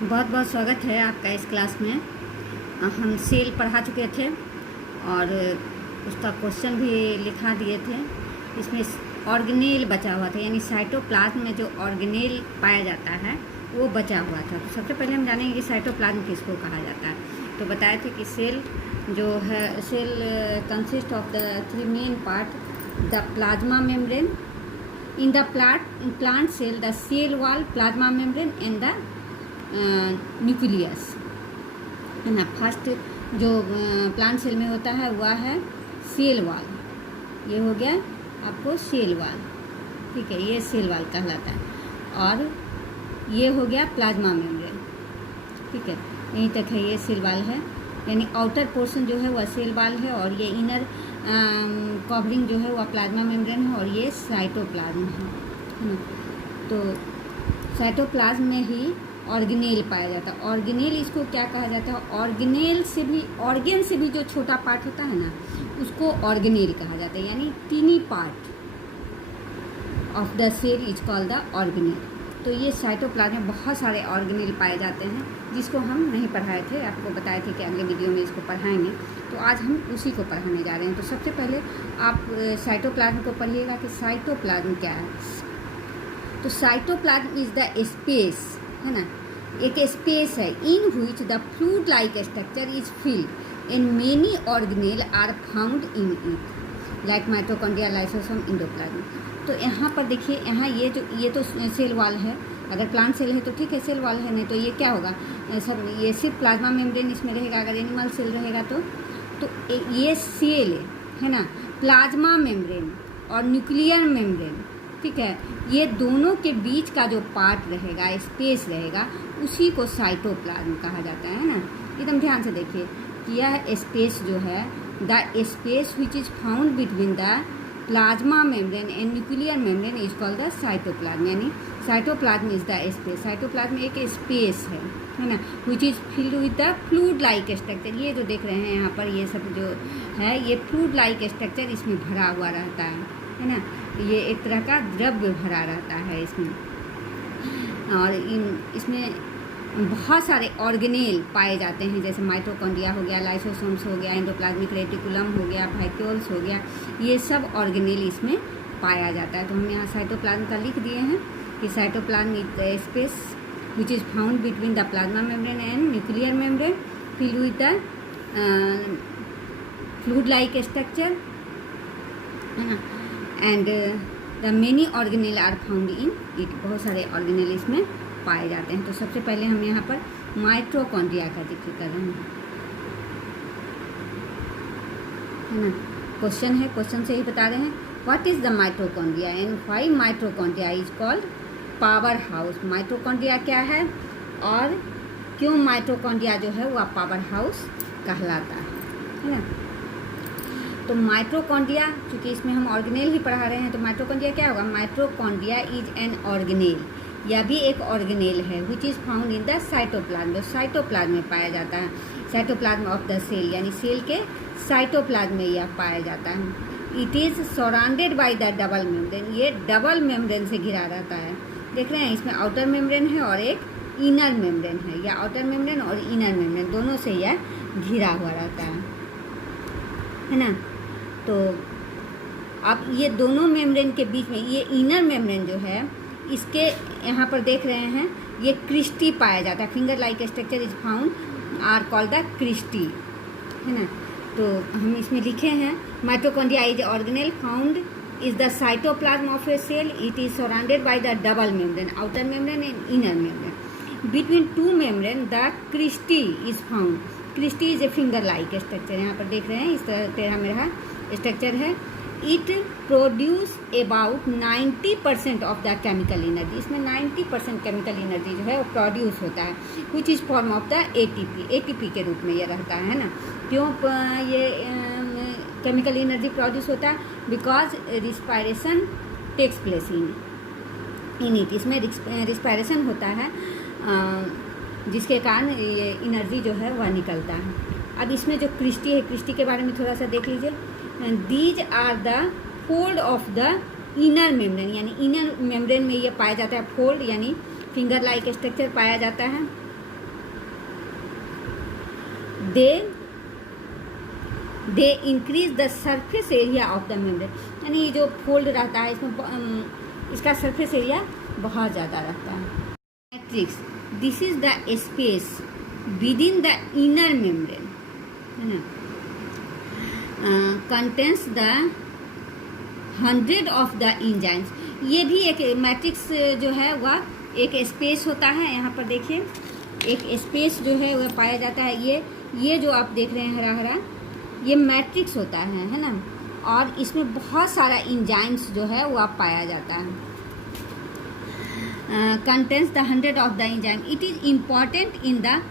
बहुत बहुत स्वागत है आपका इस क्लास में। हम सेल पढ़ा चुके थे और उसका क्वेश्चन भी लिखा दिए थे। इसमें ऑर्गेनेल बचा हुआ था, यानी साइटोप्लाज्म में जो ऑर्गेनेल पाया जाता है वो बचा हुआ था। तो सबसे पहले हम जानेंगे कि साइटोप्लाज्म किसको कहा जाता है। तो बताए थे कि सेल जो है, cell consist of the three main part, the plasma membrane in the plant cell, the cell wall, plasma membrane and the nucleus है ना। फर्स्ट जो प्लांट सेल में होता है वह है सेल वॉल। ये हो गया आपको सेल वॉल, ठीक है, ये सेल वॉल कहलाता है। और ये हो गया प्लाज्मा मेम्ब्रेन, ठीक है, यहीं तक है, ये सेल वॉल है, यानी आउटर पोर्शन जो है वह सेल वॉल है और ये इनर कवरिंग जो है वह प्लाज्मा मेम्ब्रेन है और ये साइटोप्लाज्म है। तो साइटोप्लाज्म में ही ऑर्गेनेल पाया जाता है। ऑर्गेनेल इसको क्या कहा जाता है? ऑर्गेनेल से भी, ऑर्गेन से भी जो छोटा पार्ट होता है ना, उसको ऑर्गेनेल कहा जाता है, यानी tiny part of the cell is called the organelle. तो ये साइटोप्लाज्म में बहुत सारे ऑर्गेनेल पाए जाते हैं, जिसको हम नहीं पढ़ाए थे, आपको बताए थे कि अगले वीडियो में इसको पढ़ाएंगे। तो आज हम उसी को पढ़ाने जा रहे हैं। तो सबसे पहले आप साइटोप्लाज्म को पढ़िएगा कि साइटोप्लाज्म क्या है। तो साइटोप्लाज्म इज द स्पेस, है ना, एक स्पेस है in which the fluid like structure is filled and many organelle are found in it like mitochondria, lysosome, endoplasm. तो यहाँ पर देखिए, यहाँ ये तो सेल वॉल है। अगर प्लांट सेल है तो ठीक है, सेल वॉल है, नहीं तो ये क्या होगा सर, ये सिर्फ प्लाज्मा मेम्ब्रेन इसमें रहेगा। अगर एनिमल सेल रहेगा तो ये सेल है ना, प्लाज्मा मेम्ब्रेन और न्यूक्लियर मेम्ब्रेन, ठीक है, ये दोनों के बीच का जो पार्ट रहेगा, स्पेस रहेगा, उसी को साइटोप्लाज्म कहा जाता है ना। एकदम ध्यान से देखिए कि यह स्पेस जो है, the space which is found between the plasma membrane and nuclear membrane is called the cytoplasm, यानी cytoplasm is the space. Cytoplasm एक स्पेस है ना, which is filled with the fluid like structure. ये जो देख रहे हैं यहाँ पर, ये सब जो है ये फ्लूइड लाइक स्ट्रक्चर इसमें भरा हुआ रहता है ना। ये एक तरह का द्रव्य भरा रहता है इसमें, और इसमें बहुत सारे ऑर्गेनेल पाए जाते हैं, जैसे माइटोकॉन्ड्रिया हो गया, लाइसोसोम्स हो गया, एंडोप्लाज्मिक रेटिकुलम हो गया, वैक्यूल्स हो गया, ये सब ऑर्गेनेल इसमें पाया जाता है। तो हम यहाँ साइटोप्लाज्म का लिख दिए हैं कि cytoplasm is the space which is found between the plasma membrane and nuclear membrane filled with the fluid like structure, है ना, and the many organelle are found in it. बहुत सारे ऑर्गेनेल इसमें पाए जाते हैं। तो सबसे पहले हम यहाँ पर माइटोकॉन्ड्रिया का जिक्र कर रहे हैं, है ना। क्वेश्चन है, क्वेश्चन से ही बता रहे हैं, what is the mitochondria and why mitochondria is called power house. Mitochondria क्या है और क्यों माइटोकॉन्ड्रिया जो है वह पावर हाउस कहलाता है ना। तो माइटोकॉन्ड्रिया, क्योंकि इसमें हम ऑर्गेनेल ही पढ़ा रहे हैं, तो माइटोकॉन्ड्रिया क्या होगा? माइटोकॉन्ड्रिया इज एन ऑर्गेनेल, यह भी एक ऑर्गेनेल है, which is found in the cytoplasm, जो साइटोप्लाज्म में पाया जाता है। साइटोप्लाज्म ऑफ द सेल, यानी सेल के साइटोप्लाज्म में यह पाया जाता है। It is surrounded by the double membrane, ये डबल मेम्ब्रेन से घिरा रहता है। देख रहे हैं, इसमें आउटर मेम्ब्रेन है और एक इनर मेम्ब्रेन है, या आउटर मेम्ब्रेन और इनर मेम्ब्रेन दोनों से यह घिरा हुआ रहता है ना। तो अब ये दोनों मेम्ब्रेन के बीच में ये इनर मेम्ब्रेन जो है, इसके यहाँ पर देख रहे हैं ये क्रिस्टी पाया जाता है। Finger like structure is found are called the cristae, है ना। तो हम इसमें लिखे हैं mitochondria is organelle found is the cytoplasm of a cell, it is surrounded by the double membrane, outer membrane and inner membrane. Between two membrane the cristae is found. Cristae is a finger like structure, यहाँ पर देख रहे हैं इस तरह टेढ़ा मेढ़ा structure है। It produce about 90% of the chemical energy, इसमें 90% केमिकल एनर्जी जो है वो प्रोड्यूस होता है, which is form of the ATP के रूप में ये रहता है ना। क्यों ये केमिकल एनर्जी प्रोड्यूस होता है? Because respiration takes place in it, इसमें रिस्पायरेशन होता है, जिसके कारण ये एनर्जी जो है वह निकलता है। अब इसमें जो क्रिस्टी है, क्रिस्टी के बारे में थोड़ा सा देख लीजिए। These are the fold of the inner membrane, यानी इनर मेम्ब्रेन में ये पाया जाता है फोल्ड, यानी फिंगर लाइक स्ट्रक्चर पाया जाता है। They increase the surface area of the membrane, यानी ये जो फोल्ड रहता है इसमें इसका सरफेस एरिया बहुत ज़्यादा रहता है। Matrix, this is the space within the inner membrane, है ना, contains the 100 of the enzymes. ये भी एक मैट्रिक्स जो है वह एक स्पेस होता है। यहाँ पर देखिए एक स्पेस जो है वह पाया जाता है। ये जो आप देख रहे हैं हरा हरा, ये मैट्रिक्स होता है ना, और इसमें बहुत सारा एंजाइम्स जो है वह पाया जाता है। Contains the 100 of the enzyme, it is important in the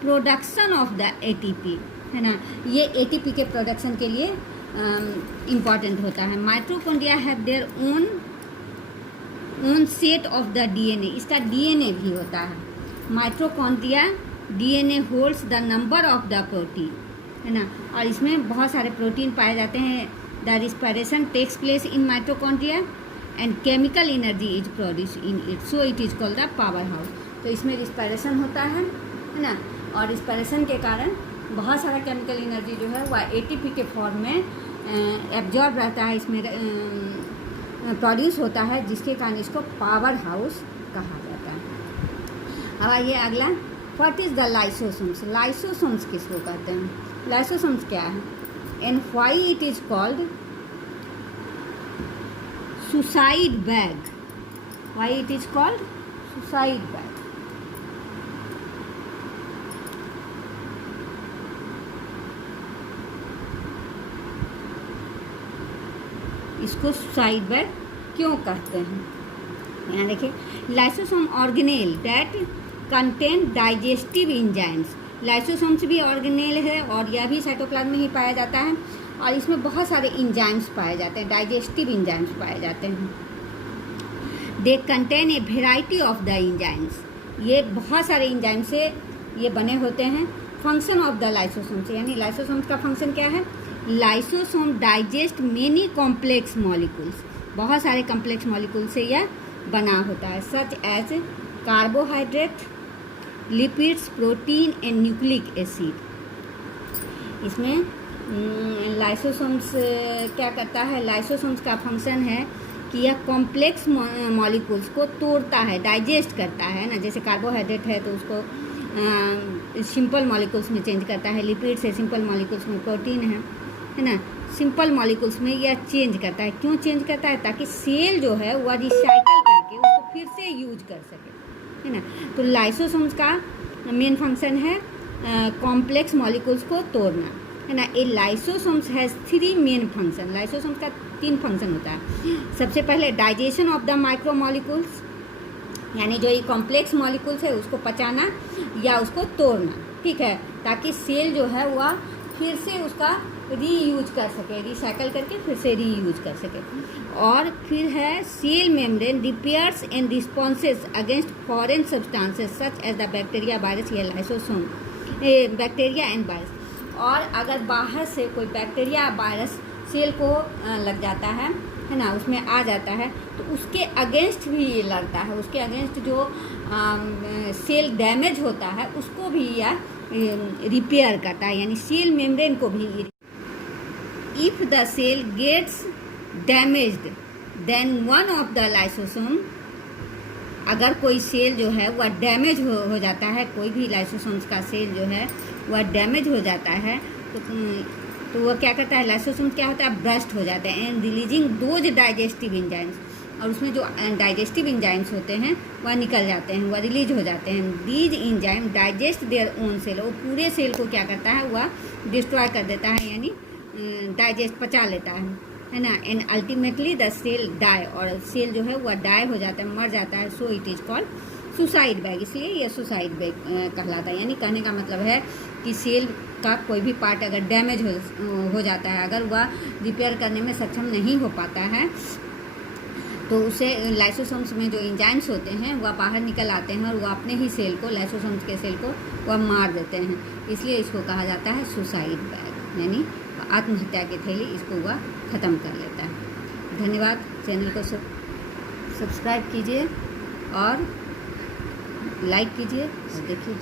production of the ATP, है ना, ये ATP के प्रोडक्शन के लिए इम्पॉर्टेंट होता है। Mitochondria have their own set of the DNA, इसका DNA भी होता है। Mitochondria DNA holds the number of the protein, है ना, और इसमें बहुत सारे प्रोटीन पाए जाते हैं। The respiration takes place in mitochondria and chemical energy is produce in it, so it is called the power house. तो इसमें रिस्पिरेशन होता है ना, और रिस्पिरेशन के कारण बहुत सारा केमिकल एनर्जी जो है वह ATP के फॉर्म में एब्जॉर्ब रहता है, इसमें प्रोड्यूस होता है, जिसके कारण इसको पावर हाउस कहा जाता है। अब आइए अगला, what is the lysosomes. Lysosomes किसको कहते हैं? लाइसोसोम्स क्या है and why it is called suicide bag? Why it is called suicide bag? इसको सुसाइड बैग क्यों कहते हैं? यहाँ देखिए, lysosome organelle that contain digestive enzymes. Lysosomes भी ऑर्गेनेल है और यह भी साइटोप्लाज्म में ही पाया जाता है, और इसमें बहुत सारे एंजाइम्स पाए जाते हैं, डाइजेस्टिव एंजाइम्स पाए जाते हैं। They contain a variety of the enzymes, ये बहुत सारे एंजाइम से ये बने होते हैं। फंक्शन ऑफ द लाइसोसोम्स, यानी लाइसोसोम्स का फंक्शन क्या है? Lysosome digest many complex molecules, बहुत सारे कॉम्प्लेक्स मॉलिक्यूल से यह बना होता है, such as carbohydrate, lipids, protein and nucleic acid. इसमें लाइसोसोम्स क्या करता है? लाइसोसोम्स का फंक्शन है कि यह कॉम्प्लेक्स मॉलिक्यूल्स को तोड़ता है, डाइजेस्ट करता है ना, जैसे कार्बोहाइड्रेट है तो उसको सिंपल मॉलिक्यूल्स में चेंज करता है, लिपिड्स है सिंपल मॉलिक्यूल्स में, प्रोटीन है ना, सिंपल मॉलिक्यूल्स में यह चेंज करता है। क्यों चेंज करता है? ताकि सेल जो है वह रिसाइकल करके उसको फिर से यूज कर सके, है ना। तो लाइसोसोम्स का मेन फंक्शन है कॉम्प्लेक्स मॉलिक्यूल्स को तोड़ना, है ना। A lysosomes has 3 main function. Lysosomes का 3 फंक्शन होता है। सबसे पहले digestion of the micro molecules, यानी जो ये कॉम्प्लेक्स मॉलिक्यूल्स है उसको पचाना या उसको तोड़ना, ठीक है, ताकि सेल जो है वह फिर से उसका रीयूज कर सके, रिसाइकल करके फिर से रीयूज कर सके। और फिर है cell membrane repairs and responses against foreign substances such as the bacteria, virus या लाइसोसोम, बैक्टीरिया एंड वायरस। और अगर बाहर से कोई बैक्टीरिया वायरस सेल को लग जाता है ना, उसमें आ जाता है, तो उसके अगेंस्ट भी ये लड़ता है, उसके अगेंस्ट जो सेल डैमेज होता है उसको भी यह रिपेयर करता है, यानी सेल मेम्ब्रेन को भी। If the cell gets damaged then one of the lysosome, अगर कोई सेल जो है वह डैमेज हो जाता है, कोई भी लाइसोसोम्स का सेल जो है वह डैमेज हो जाता है, तो वह क्या करता है? लाइसोसोम क्या होता है? ब्रस्ट हो जाते हैं and releasing those digestive enzymes, और उसमें जो डाइजेस्टिव एंजाइम्स होते हैं वह निकल जाते हैं, वह रिलीज हो जाते हैं। These enzyme digest their own cell, वो पूरे सेल को क्या करता है? वह डिस्ट्रॉय कर देता है, यानी डाइजेस्ट पचा लेता है ना। And ultimately the cell die, और सेल जो है वह डाई हो जाता है, मर जाता है। So it is called suicide bag, इसलिए यह सुसाइड बैग कहलाता है। यानी कहने का मतलब है कि सेल का कोई भी पार्ट अगर डैमेज हो जाता है, अगर वह रिपेयर करने में सक्षम नहीं हो पाता है, तो उसे लाइसोसोम्स में जो एंजाइम्स होते हैं वह बाहर निकल आते हैं और वह अपने ही सेल को, लाइसोसोम्स के सेल को वह मार देते हैं। इसलिए इसको कहा जाता है सुसाइड बैग, यानी आत्महत्या की थैली, इसको वह ख़त्म कर लेता है। धन्यवाद। चैनल को सब्सक्राइब कीजिए और लाइक कीजिए और देखिए।